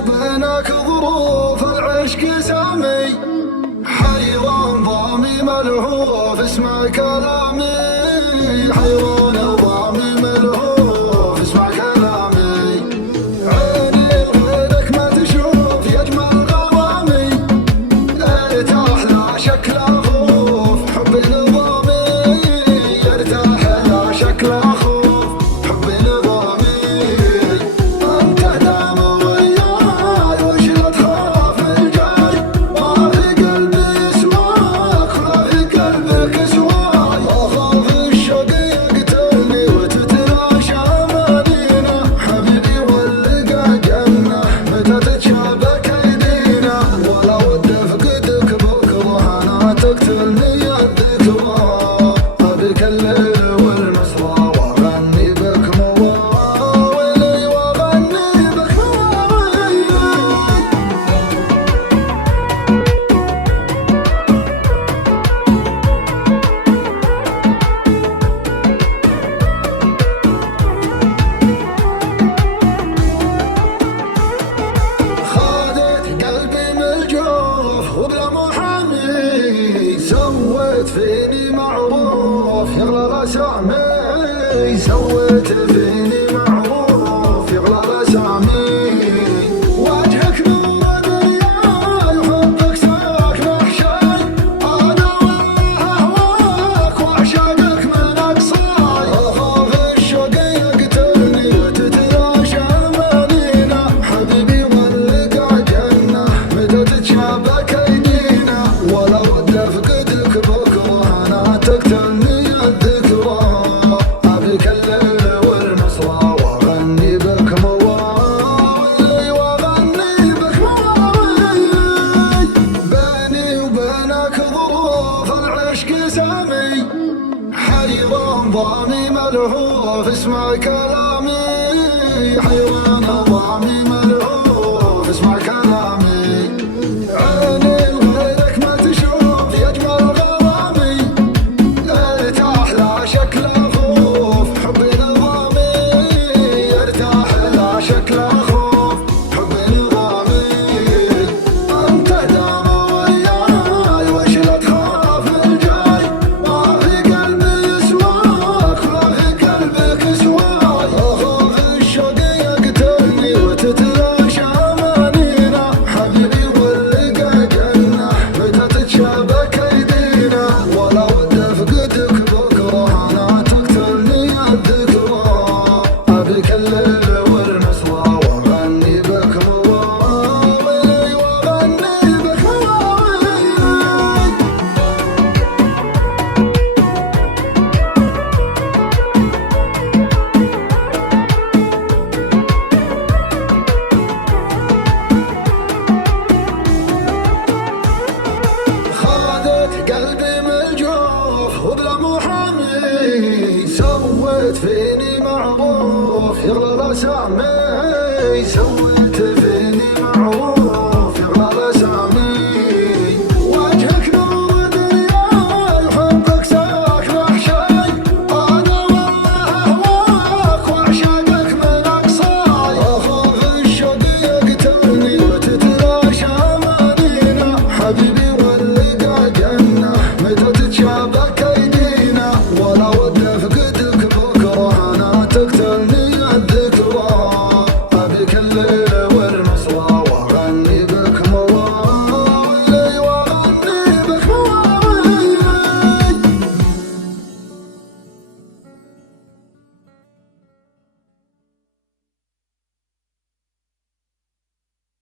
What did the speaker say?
وبينك ظروف العشق سامي، حيران ضامي ملهوف اسمع كلامي، حيران ضامي ملهوف اسمع كلامي. عيني غيرك ما تشوف يجمل غرامي، ارتاح لا شك لا خوف حبي نظامي، ارتاح لا شك لا خوف حبي نظامي. انت دام وياي وش لا تخاف الجاي، ما في قلبي سواك ولا في قلبك سواي. اخاف الشوق يقتلني وتتلاشى امانينا، حبيبي واللقى جنه متى تتشابك ايدينا. ولا ود افقدك بكره انا تقتلني الذكرى، ابيك الليل والمسرى واغني بك مواويلي واغني بك مواويلي. خادت قلبي من الجوف وبلا محامي، سويت فيني معروف يغلى الاسامي، سويت فيني معروف يغلى الاسامي. وجهك نور دنياي وحبك ساكن احشاي، انا والله اهواك واعشقك من اقصاي. اخاف الشوق يقتلني وتتلاشى امانينا، حبيبي واللقى جنه متى تتشابك ايدينا. ولا ود افقدك بكره انا تقتلني الذكرى، ابيك الليل والمسرى واغني بك مواويلي واغني بك مواويلي. بيني وبينك ظروف العشق سامي، حيران ضامي ملهوف اسمع كلامي، حيران ضامي ملهوف اسمع كلامي. عيني غيرك ما تشوف يجمل غرامي، ارتاح لا شك لا خوف حبي نظامي، ارتاح لا شك لا خوف حبي نظامي. انت دام وياي وش لا تخاف الجاي، ما في قلبي سواك ولا في قلبك سواي. اخاف الشوق يقتلني وتتلاشى امانينا، حبيبي واللقى جنه متى تتشابك ايدينا. ولا ود افقدك بكره انا تقتلني الذكرى، ابيك الليل والمسرى واغني بك مواويلي واغني بك مواويلي. خادت قلبي من الجوف وبلا محامي، سويت فيني معروف يغلى الاسامي، سويت فيني معروف يغلى الاسامي. وجهك نور دنياي وحبك ساكن احشاي، انا والله اهواك واعشقك من اقصاي. اخاف الشوق يقتلني وتتلاشى امانينا، حبيبي واللقى جنه متى تتشابك ايدينا. ولا ود افقدك بكره انا تقتلني الذكرى، ابيك الليل